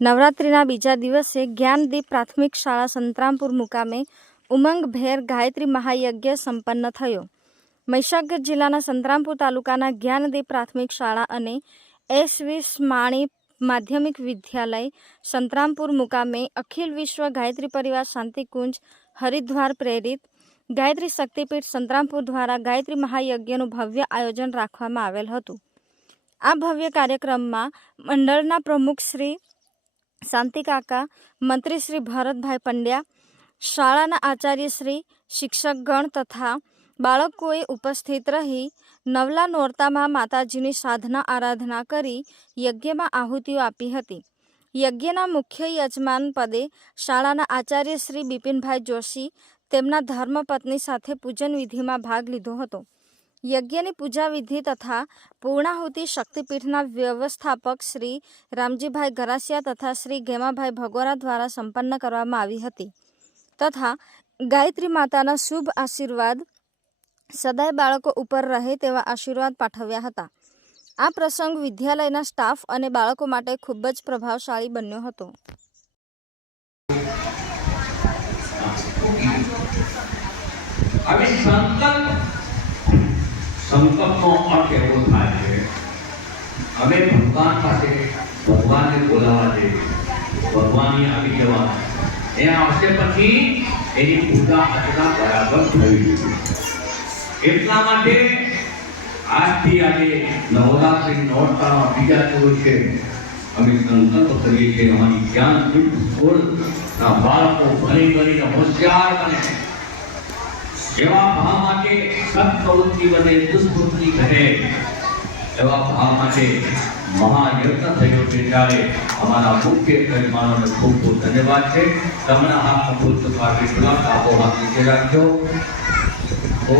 નવરાત્રિના બીજા દિવસે જ્ઞાનદીપ પ્રાથમિક શાળા સંતરામપુર મુકામે ઉમંગભેર ગાયત્રી મહાયજ્ઞ સંપન્ન થયો. મહીસાગર જિલ્લાના સંતરામપુર તાલુકાના જ્ઞાનદીપ પ્રાથમિક શાળા અને એસવી સ્માણી માધ્યમિક વિદ્યાલય સંતરામપુર મુકામે અખિલ વિશ્વ ગાયત્રી પરિવાર શાંતિકુંજ હરિદ્વાર પ્રેરિત ગાયત્રી શક્તિપીઠ સંતરામપુર દ્વારા ગાયત્રી મહાયજ્ઞનું ભવ્ય આયોજન રાખવામાં આવેલ હતું. આ ભવ્ય કાર્યક્રમમાં મંડળના પ્રમુખ શ્રી શાંતિકાકા મંત્રી શ્રી ભરતભાઈ પંડ્યા, શાળાના આચાર્ય શ્રી, શિક્ષકગણ તથા બાળકોએ ઉપસ્થિત રહી નવલા નોરતામાં માતાજીની સાધના આરાધના કરી યજ્ઞમાં આહુતિઓ આપી હતી. યજ્ઞના મુખ્ય યજમાન પદે શાળાના આચાર્ય શ્રી બિપિનભાઈ જોશી તેમના ધર્મપત્ની સાથે પૂજન વિધિમાં ભાગ લીધો હતો. યજ્ઞની પૂજા વિધિ તથા પૂર્ણાહુતિ શક્તિપીઠના વ્યવસ્થાપક શ્રી રામજીભાઈ ગરાસિયા તથા શ્રી ગેમાભાઈ ભગોરા દ્વારા સંપન્ન કરવામાં આવી હતી તથા ગાયત્રી માતાના શુભ આશીર્વાદ સદાય બાળકો ઉપર રહે તેવા આશીર્વાદ પાઠવ્યા હતા. આ પ્રસંગ વિદ્યાલયના સ્ટાફ અને બાળકો માટે ખૂબ જ પ્રભાવશાળી બન્યો હતો. સંકલ્પ સંકલ્પનો અર્થ એવો થાય છે, અમે ભગવાન પાસે ભગવાનને બોલાવવા છે ભગવાનની આવી જવા એ આવશે પછી એની પૂજા અર્ચના બરાબર થવી જોઈએ એટલા માટે આજથી આજે નવરાત્રી નોરતામાં બીજા છે અમે સંકલ્પ કરીએ છીએ, અમારી જ્ઞાન બાળકો ભણી ગણીને હોશિયાર બને. એવા ભાવ માટે સત્પ્રવૃત્તિ વધે દુષ્પ્રવૃત્તિ ઘટે એવા ભાવ માટે મહાયજ્ઞ થયો છે ત્યારે અમારા મુખ્ય યજમાનોને ખૂબ ખૂબ ધન્યવાદ છે તમારા હાથમાં ફૂલ તમારા વિશ્વાસ આપો હાથ નીચે રાખજો ઓ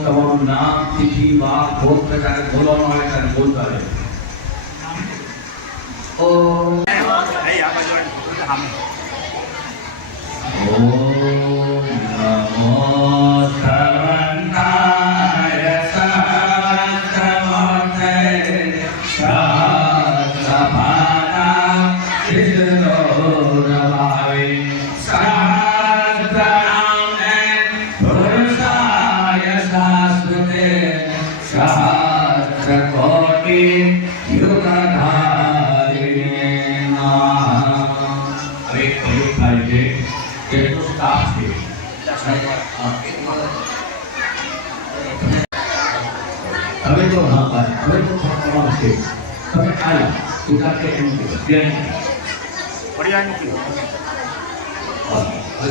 તમારું નામ તિથિ વાર ગોત્ર જ્યારે બોલવાનું આવે ત્યારે બોલતા રહે ઓ सहस्रकोटि युगधारिणे नमः હવે કયું થાય છે કેટલો સ્ટાફ છે હવે તો હા ભાઈ હવે તો તમારું છે તમે આવ્યા તું કે એમ કે ત્યાં હા, હવે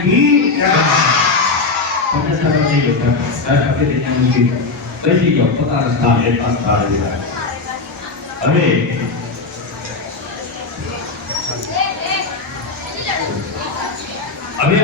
की पता चला नहीं होता सर आपके देखने में भी वैसे ही पता रहता है पास बार दिया अरे अभी